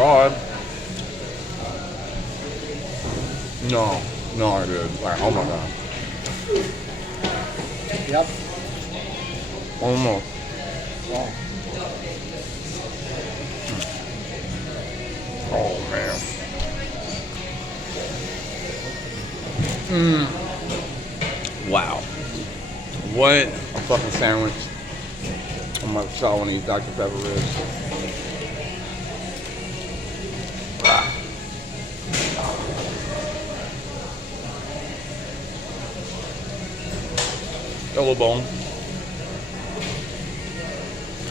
God. No, I did. Like, oh my God. Yep. Almost. Wow. Oh man. Wow. What a fucking sandwich. I'm gonna try one of these Dr. Pepper ribs. Yellow bone.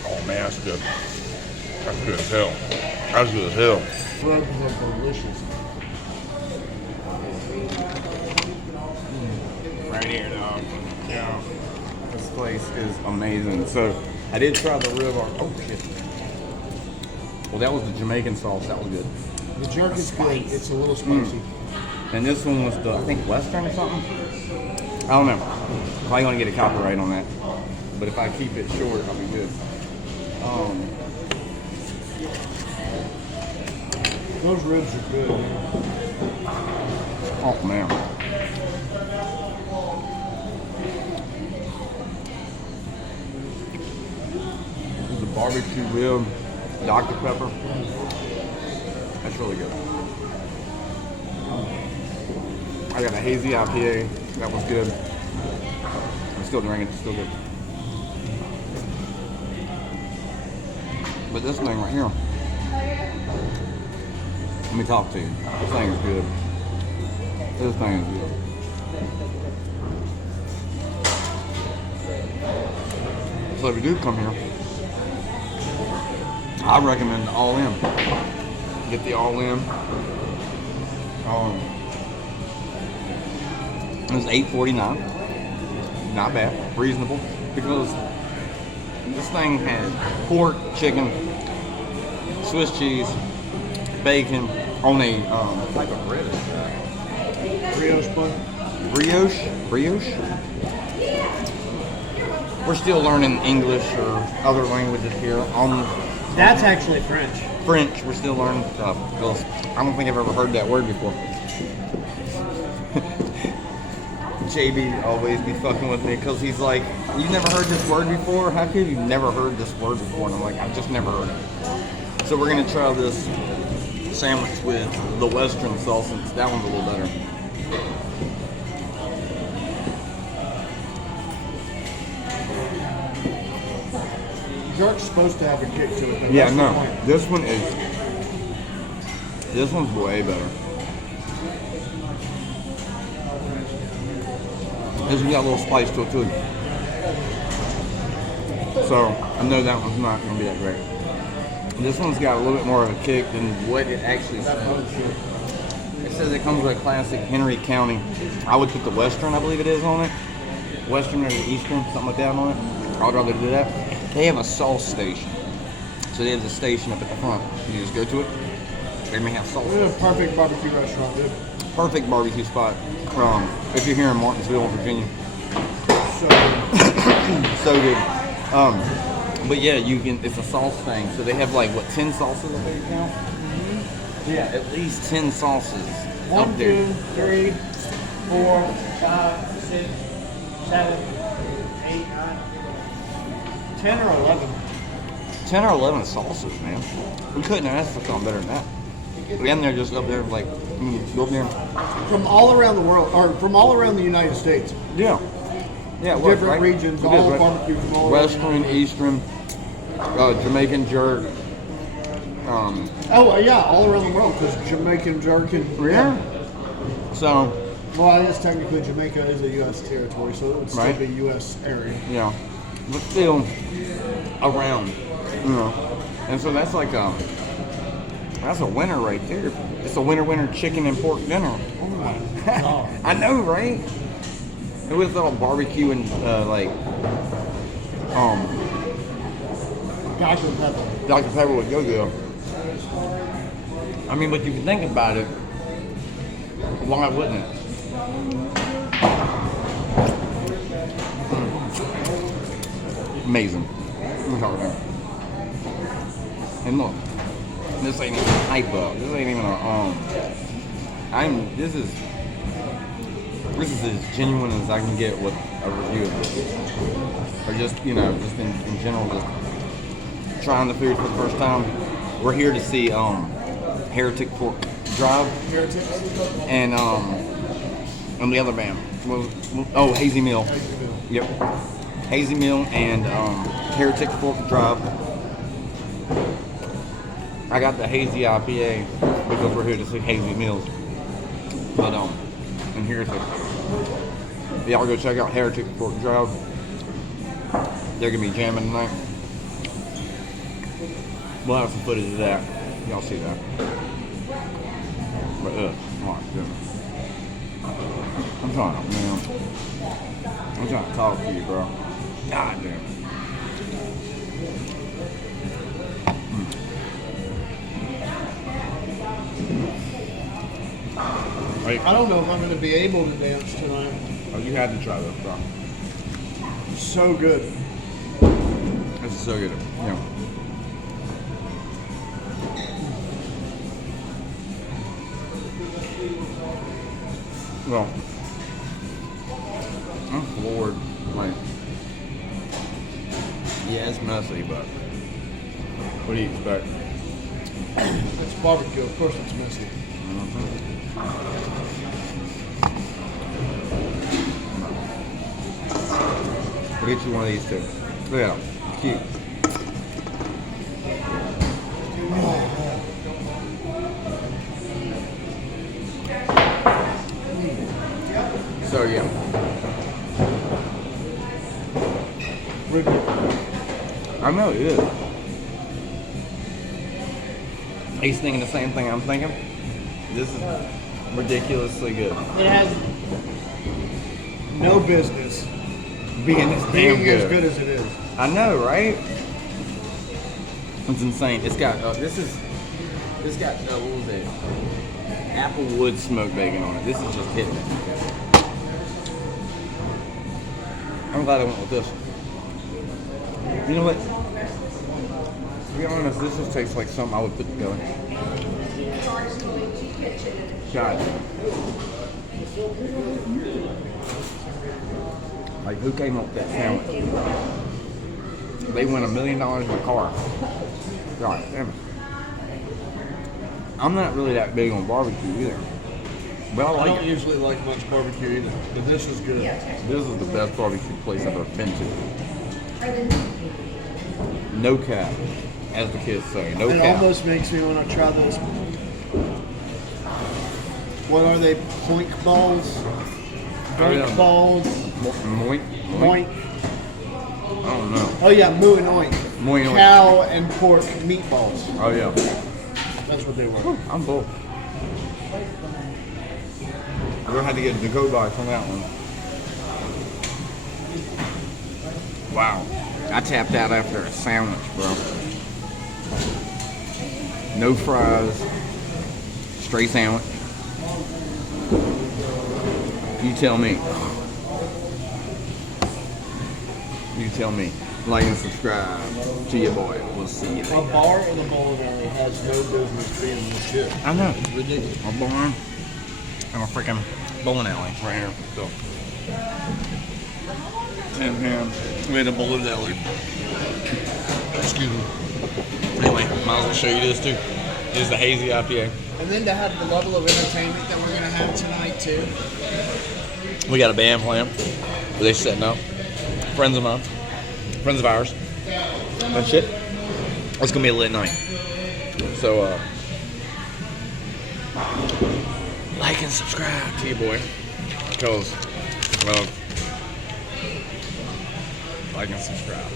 Oh man, that's good. That's good as hell. That's good as hell. Ribs are delicious. Right here, dog. Yeah. This place is amazing. So I did try the rib on. Oh shit. Well, that was the Jamaican sauce. That was good. The jerk is good. It's a little spicy. And this one was the, I think, Western or something. I don't know. Probably gonna get a copyright on that. But if I keep it short, I'll be good. Those ribs are good. Oh man. This is the barbecue rib, Dr. Pepper. That's really good. I got a hazy IPA. That was good. I'm still drinking. It's still good. But this thing right here. Let me talk to you. This thing is good. This thing is good. So if you do come here, I recommend the all in. Get the all in. It was $8.49. Not bad. Reasonable. Because this thing had pork, chicken, Swiss cheese, bacon on a type of bread. Brioche bun. Brioche? We're still learning English or other languages here. That's actually French. French, we're still learning stuff. Because I don't think I've ever heard that word before. JB always be fucking with me because he's like, you never heard this word before? How could you never heard this word before? And I'm like, I've just never heard it. So we're gonna try this sandwich with the Western sauce, since that one's a little better. Jerk's supposed to have a kick to it. Yeah, no, this one's way better. This one got a little spice to it too. So I know that one's not gonna be that great. This one's got a little bit more of a kick than what it actually says. It says it comes with a classic Henry County. I would put the Western, I believe it is, on it. Western or the Eastern, something like that on it. I would rather do that. They have a sauce station. So they have the station up at the front. You just go to it. They may have sauce. It's a perfect barbecue restaurant, dude. Perfect barbecue spot. If you're here in Martinsville, Virginia. So good. But yeah, you can. It's a sauce thing. So they have like what, 10 sauces up there now? Mm-hmm. Yeah, at least 10 sauces 1, up there. 2, 3, 4, 5, 6, 7, 8, 9, 10 or 11. 10 or 11 sauces, man. We couldn't ask for something better than that. And they're just up there, like, go up there. From all around the world, or from all around the United States. Yeah. Yeah, it was, Different right? regions, It all is, right? barbecue from all Western, Eastern, Jamaican jerk. Oh, yeah, all around the world, because Jamaican jerk and... Yeah. So... Well, I guess technically Jamaica is a U.S. territory, so it would still be U.S. area. Yeah. But still around, you know. And so that's like that's a winner right there. It's a winner chicken and pork dinner. Oh my God. I know, right? It was all barbecue and Dr. Pepper. Dr. Pepper would go good. I mean, but you can think about it, why wouldn't it? Amazing. Let me talk about it. And look, This ain't even a hype up. This ain't even a This is as genuine as I can get with a review of this, or just just in general, just trying the food for the first time. We're here to see Heretic Fork Drive, and the other band was Hazy Mill. Yep, Hazy Mill and Heretic Fork Drive. I got the Hazy IPA because we're here to see Hazy Mills. But and Heretic. Y'all go check out Heretic Fork Drive. They're gonna be jamming tonight. We'll have some footage of that. Y'all see that. But my goodness. I'm trying to talk to you, bro. God damn. I don't know if I'm going to be able to dance tonight. Oh, you had to try this, bro. So good. This is so good. Yeah. Well, I'm floored. Like, yeah, it's messy, but what do you expect? It's barbecue. Of course it's messy. I'll get you one of these too. Look at them. Cute. So yeah. I know it is. He's thinking the same thing I'm thinking. This is ridiculously good. It has no business Being this damn as good as it is. I know, right? It's insane. It's got what was it? Applewood smoked bacon on it. This is just hitting it. I'm glad I went with this. You know what? To be honest, this just tastes like something I would put together. God. Like, who came up with that sandwich? They won $1 million in a car. God damn it. I'm not really that big on barbecue either. But I like don't usually like much barbecue either, but this is good. This is the best barbecue place I've ever been to. No cap, as the kids say. No It cap. almost makes me want to try those. What are they? Poink balls? Doink balls? Moink? Moink. I don't know. Oh yeah, moo and oink. Moo and oink. Cow and pork meatballs. Oh yeah. That's what they were. I'm full. I'm gonna have to get the go box on that one. Wow. I tapped out after a sandwich, bro. No fries. Straight sandwich. You tell me. You tell me. Like and subscribe to your boy. We'll see you A later. bar in the bowling alley has no business being this good. I know. It's ridiculous. A barn and a freaking bowling alley right here. So, 10 pounds. We had a bowling alley. Excuse me. Anyway, might as well show you this too. This is the Hazy IPA. And then to have the level of entertainment that we're going to have tonight too. We got a band playing. They setting up. Friends of mine. Friends of ours. That shit. It's gonna be a lit night. So like and subscribe to your boy. Because like and subscribe.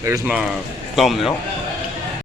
There's my thumbnail.